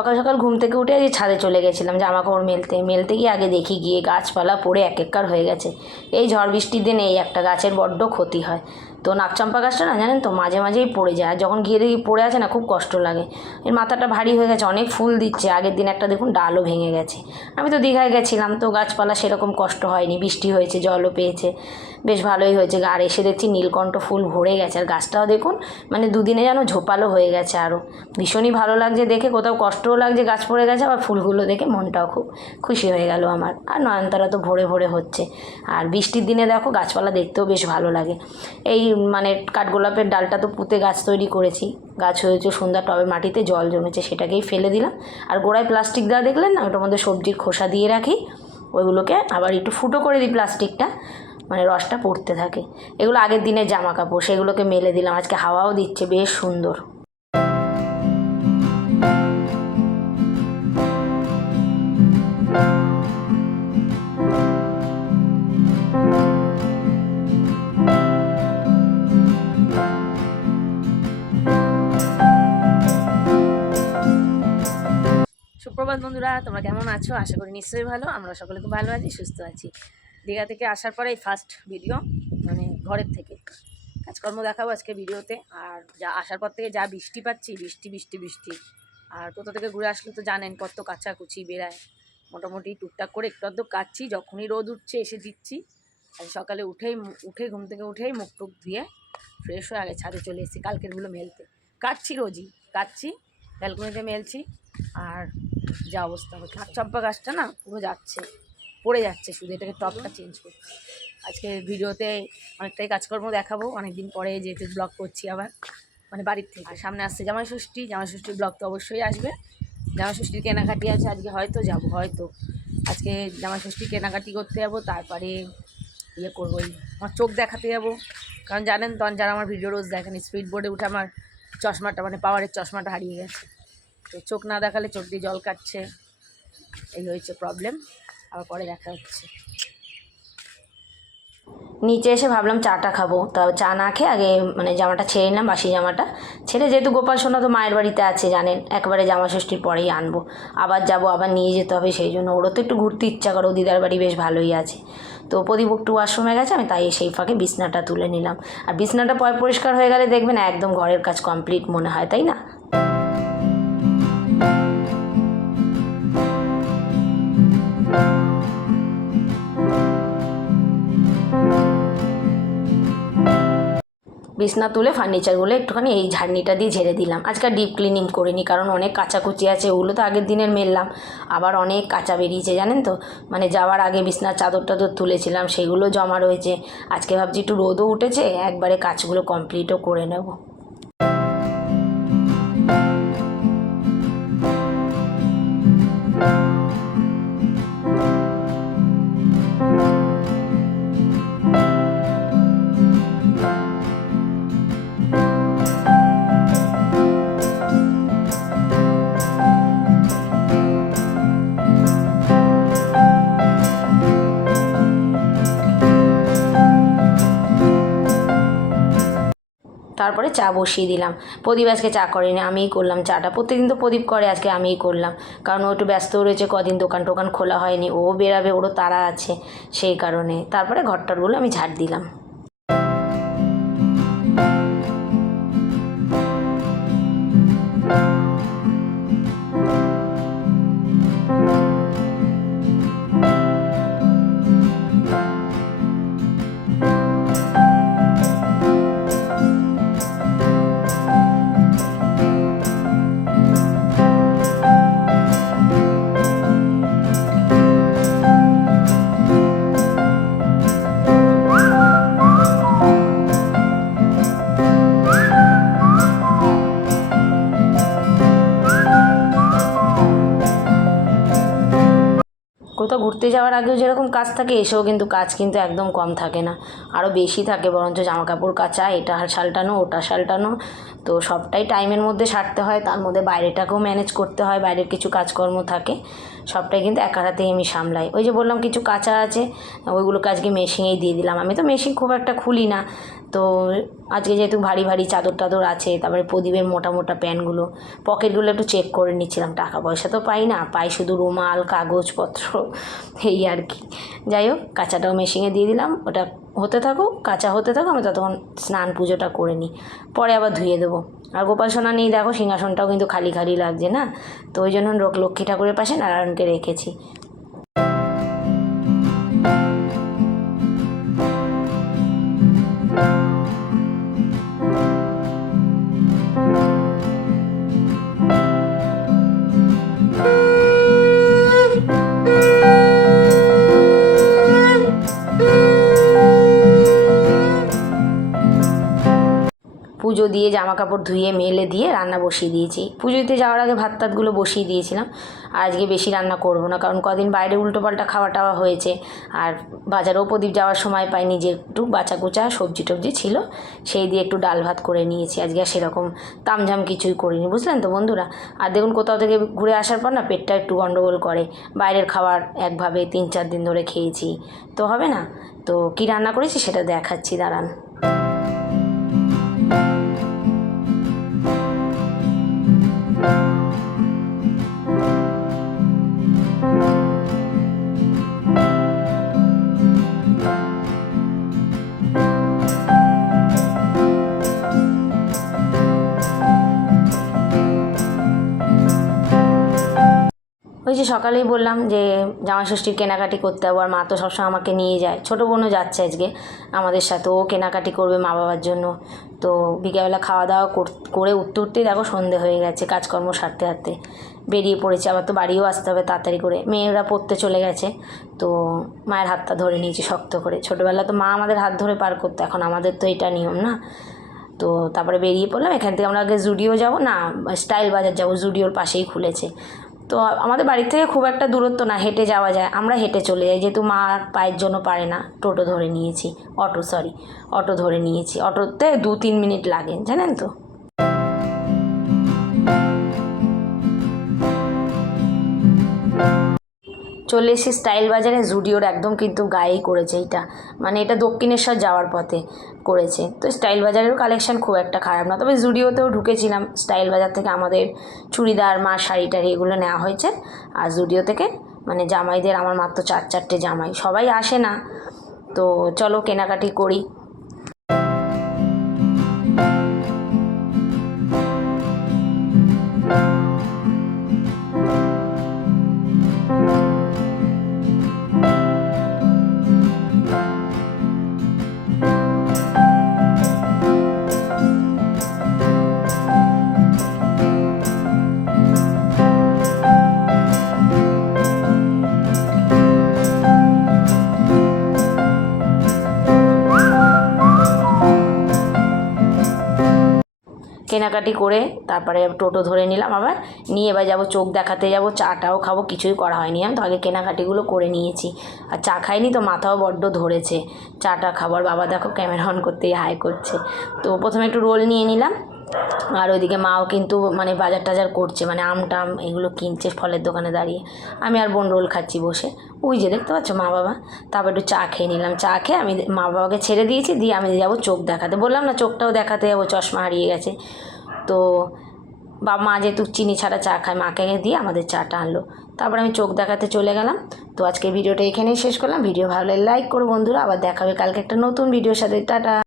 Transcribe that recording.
সকাল সকাল ঘুম থেকে উঠে আজকে ছাদে চলে গেছিলাম জামা কাপড় মেলতে গিয়ে আগে দেখি গিয়ে গাছপালা পড়ে একার হয়ে গেছে। এই ঝড় বৃষ্টির দিনে এই একটা গাছের বড্ড ক্ষতি হয়। তো নাকচম্পা গাছটা না জানেন তো মাঝে মাঝেই পড়ে যায়, আর যখন গিয়ে দেখি পড়ে আছে না খুব কষ্ট লাগে। এর মাথাটা ভারী হয়ে গেছে, অনেক ফুল দিচ্ছে, আগের দিন একটা দেখুন ডালও ভেঙে গেছে। আমি তো দীঘায় গেছিলাম, তো গাছপালা সেরকম কষ্ট হয়নি, বৃষ্টি হয়েছে, জলও পেয়েছে, বেশ ভালোই হয়েছে। আর এসে দেখছি নীলকণ্ঠ ফুল ভরে গেছে, আর গাছটাও দেখুন মানে দুদিনে যেন ঝোপালো হয়ে গেছে। আরও ভীষণই ভালো লাগছে দেখে, কোথাও কষ্টও লাগছে গাছ পড়ে গেছে, আবার ফুলগুলো দেখে মনটাও খুব খুশি হয়ে গেল আমার। আর নয়নতারা তো ভরে ভরে হচ্ছে। আর বৃষ্টির দিনে দেখো গাছপালা দেখতেও বেশ ভালো লাগে। এই মানে কাঠগোলাপের ডালটা তো পুঁতে গাছ তৈরি করেছি, গাছ হয়েছে সুন্দর, টবে মাটিতে জল জমেছে, সেটাকেই ফেলে দিলাম। আর গোড়ায় প্লাস্টিক দেওয়া দেখলেন না, ওটার মধ্যে সবজির খোসা দিয়ে রাখি, ওইগুলোকে আবার একটু ফুটো করে দিই প্লাস্টিকটা, মানে রসটা পড়তে থাকে। এগুলো আগের দিনের জামা কাপড়, সেগুলোকে মেলে দিলাম, আজকে হাওয়াও দিচ্ছে বেশ সুন্দর। সুপ্রভাত বন্ধুরা, তোমরা কেমন আছো? আশা করি নিশ্চয়ই ভালো। আমরা সকলে খুব ভালো আছি, সুস্থ আছি। দীঘা থেকে আসার পরে এই ফার্স্ট ভিডিও, মানে ঘরের থেকে কাজকর্ম দেখাবো আজকে ভিডিওতে। আর যা আসার পর থেকে যা বৃষ্টি পাচ্ছি, বৃষ্টি বৃষ্টি বৃষ্টি। আর কোথা থেকে ঘুরে আসলে তো জানেন কত কাচাকুচি বেড়ায়, মোটামুটি টুকটাক করে একটু আধটু কাচ্ছি, যখনই রোদ উঠছে এসে দিচ্ছি। আজ সকালে ঘুম থেকে উঠেই মুখ টুক ধুয়ে ফ্রেশ হয়ে আগে ছাদে চলে এসেছি কালকেরগুলো মেলতে। কাটছি, রোজই কাটছি, ব্যালকনিতে মেলছি। আর যা অবস্থা হচ্ছে, চম্পা গাছটা না পুরো যাচ্ছে, পড়ে যাচ্ছে, শুধু এটাকে টপটা চেঞ্জ করতে। আজকে ভিডিওতে অনেকটাই কাজকর্ম দেখাবো, অনেকদিন পরে যেহেতু ব্লগ করছি আবার, মানে বাড়ির থেকে। আর সামনে আসছে জামাই ষষ্ঠীর ব্লগ তো অবশ্যই আসবে। জামাই ষষ্ঠীর কেনাকাটি আছে, আজকে হয়তো যাবো, হয়তো আজকে জামাই ষষ্ঠীর কেনাকাটি করতে যাবো, তারপরে ইয়ে করবো, আমার চোখ দেখাতে যাবো। কারণ জানেন তো, যারা আমার ভিডিও রোজ দেখেন, স্পিড বোর্ডে উঠে আমার চশমাটা, মানে পাওয়ারের চশমাটা হারিয়ে গেছে। তো চোখ না দেখালে চোখ দিয়ে জল কাটছে, এই হয়েছে প্রবলেম। আবার পরে দেখা হচ্ছে। নিচে এসে ভাবলাম চাটা খাবো, তা চা না খেয়ে আগে মানে জামাটা ছেড়ে নিলাম, বাসি জামাটা ছেড়ে, যেহেতু গোপাল সোনা তো মায়ের বাড়িতে আছে জানেন, একবারে জামা ষষ্ঠীর পরেই আনবো, আবার যাব, আবার নিয়ে যেতে হবে, সেই জন্য ওরও তো একটু ঘুরতে ইচ্ছা করে, দিদার বাড়ি বেশ ভালোই আছে। তো প্রদীপ একটু ওয়াশরুমে গেছে, আমি তাই সেই ফাঁকে বিছনাটা তুলে নিলাম। আর বিছনাটা পরিষ্কার হয়ে গেলে দেখবেন একদম ঘরের কাজ কমপ্লিট মনে হয়, তাই না? বিছনা তুলে ফার্নিচারগুলো একটুখানি এই ঝাড়নিটা দিয়ে ঝেড়ে দিলাম। আজকে ডিপ ক্লিনিং করিনি, কারণ অনেক কাচাকুচি আছে, ওগুলো তো আগের দিনের মেললাম, আবার অনেক কাঁচা বেরিয়েছে জানেন তো। মানে যাওয়ার আগে বিছনার চাদর টাদর তুলেছিলাম, সেগুলো জমা রয়েছে। আজকে ভাবছি একটু রোদও উঠেছে, একবারে কাজগুলো কমপ্লিটও করে নেব। তারপরে চা বসিয়ে দিলাম। প্রদীপ আজকে চা করেনি, আমিই করলাম চাটা। প্রত্যেকদিন তো প্রদীপ করে, আজকে আমিই করলাম, কারণ ও একটু ব্যস্ত রয়েছে, কদিন দোকান টোকান খোলা হয়নি, ও বেরাবে, ওরও তাড়া আছে, সেই কারণে। তারপরে ঘরটারগুলো আমি ঝাড় দিলাম। কোথাও ঘুরতে যাওয়ার আগেও যেরকম কাজ থাকে, এসেও কিন্তু কাজ কিন্তু একদম কম থাকে না, আরও বেশি থাকে বরঞ্চ। জামা কাপড় কাচা, এটা সালটানো, ওটা সালটানো, তো সবটাই টাইমের মধ্যে সারতে হয়, তার মধ্যে বাইরেটাকেও ম্যানেজ করতে হয়, বাইরের কিছু কাজকর্ম থাকে, সবটাই কিন্তু একার হাতেই আমি সামলাই। ওই যে বললাম কিছু কাঁচা আছে, ওইগুলোকে আজকে মেশিনেই দিয়ে দিলাম। আমি তো মেশিন খুব একটা খুলি না, তো আজকে যেহেতু ভারী ভারী চাদর টাদর আছে, তারপরে প্রদীপের মোটা মোটা প্যান্টগুলো, পকেটগুলো একটু চেক করে নিচ্ছিলাম। টাকা পয়সা তো পাই না, পাই শুধু রুমাল, কাগজপত্র, এই আর কি। যাই হোক, কাঁচাটাও মেশিনে দিয়ে দিলাম, ওটা হতে থাকুক, কাঁচা হতে থাকুক, আমি ততক্ষণ স্নান পুজোটা করে নিই, পরে আবার ধুয়ে দেবো। আর গোপাল সোনা নেই, দেখো সিংহাসনটাও কিন্তু খালি খালি লাগছে না, তো ওই জন্য লক্ষ্মী ঠাকুরের পাশে নারায়ণকে রেখেছি। পুজো দিয়ে জামা কাপড় ধুয়ে মেলে দিয়ে রান্না বসিয়ে দিয়েছি। পুজো দিতে যাওয়ার আগে ভাত টাতগুলো বসিয়ে দিয়েছিলাম। আর আজকে বেশি রান্না করব না, কারণ কদিন বাইরে উল্টোপাল্টা খাওয়া টাওয়া হয়েছে, আর বাজারেও প্রদীপ যাওয়ার সময় পাইনি, যে একটু বাঁচা কুচা সবজি টবজি ছিল সেই দিয়ে একটু ডাল ভাত করে নিয়েছি। আজকে আর সেরকম তামঝাম কিছুই করিনি, বুঝলেন তো বন্ধুরা। আর দেখুন, কোথাও থেকে ঘুরে আসার পর না পেটটা একটু গন্ডগোল করে, বাইরের খাবার একভাবে 3-4 দিন ধরে খেয়েছি, তো হবে না। তো কী রান্না করেছি সেটা দেখাচ্ছি, দাঁড়ান। ওই যে সকালেই বললাম যে জামাই ষষ্ঠীর কেনাকাটি করতে হবে, আর মা তো সবসময় আমাকে নিয়ে যায়। ছোটো বোনও যাচ্ছে আজকে আমাদের সাথে, ও কেনাকাটি করবে মা বাবার জন্য। তো বিকেলবেলা খাওয়া দাওয়া করে উঠতে উঠতেই দেখো সন্ধে হয়ে গেছে, কাজকর্ম সারতে সারতে বেরিয়ে পড়েছে। আবার তো বাড়িও আসতে হবে তাড়াতাড়ি করে, মেয়েরা পড়তে চলে গেছে। তো মায়ের হাতটা ধরে নিয়েছি শক্ত করে। ছোটোবেলা তো মা আমাদের হাত ধরে পার করতো, এখন আমাদের তো এটা নিয়ম না। তো তারপরে বেরিয়ে পড়লাম। এখান থেকে আমরা আগে জুডিও যাব না, স্টাইল বাজার যাব, জুডিওর পাশেই খুলেছে। তো আমাদের বাড়ির থেকে খুব একটা দূরত্ব না, হেঁটে যাওয়া যায়, আমরা হেঁটে চলে যাই, যেহেতু মা পায়ের জন্য পারে না। অটো ধরে নিয়েছি, অটোতে 2-3 মিনিট লাগে, জানেন তো। চলে এসেছি স্টাইল বাজারে, জুডিওর একদম কিন্তু গায়েই করেছে এইটা, মানে এটা দক্ষিণেশ্বর যাওয়ার পথে করেছে। তো স্টাইল বাজারেরও কালেকশান খুব একটা খারাপ না, তবে জুডিওতেও ঢুকেছিলাম। স্টাইল বাজার থেকে আমাদের চুড়িদার, মার শাড়ি টাড়ি এগুলো নেওয়া হয়েছে। আর জুডিও থেকে মানে জামাইদের, আমার মাত্র 4-4টে জামাই, সবাই আসে না। তো চলো কেনাকাটি করি। কেনাকাটি করে তারপরে টোটো ধরে নিলাম, আবার নিয়ে এবার যাবো চোখ দেখাতে যাব, চাটাও খাবো, কিছুই করা হয়নি। আমি তো আগে কেনাকাটিগুলো করে নিয়েছি, আর চা খাইনি তো মাথাও বড্ড ধরেছে, চাটা খাবার। বাবা দেখো ক্যামেরা অন করতেই হাই করছে। তো প্রথমে একটু রোল নিয়ে নিলাম, আর ওইদিকে মাও কিন্তু মানে বাজার টাজার করছে, মানে আম টাম এগুলো কিনছে ফলের দোকানে দাঁড়িয়ে। আমি আর বোন রোল খাচ্ছি বসে, ওই যে দেখতে পাচ্ছ মা বাবা। তারপর একটু চা খেয়ে নিলাম, চা খেয়ে আমি মা বাবাকে ছেড়ে দিয়েছি, দিয়ে আমি যাবো চোখ দেখাতে। বললাম না চোখটাও দেখাতে যাবো, চশমা হারিয়ে গেছে। তো মা যেহেতু চিনি ছাড়া চা খায়, মাকে দিয়ে আমাদের চাটা আনলো। তারপর আমি চোখ দেখাতে চলে গেলাম। তো আজকে ভিডিওটা এখানেই শেষ করলাম। ভিডিও ভালো লাগলে লাইক করো বন্ধুরা, আবার দেখা হবে কালকে একটা নতুন ভিডিওর সাথে। টাটা।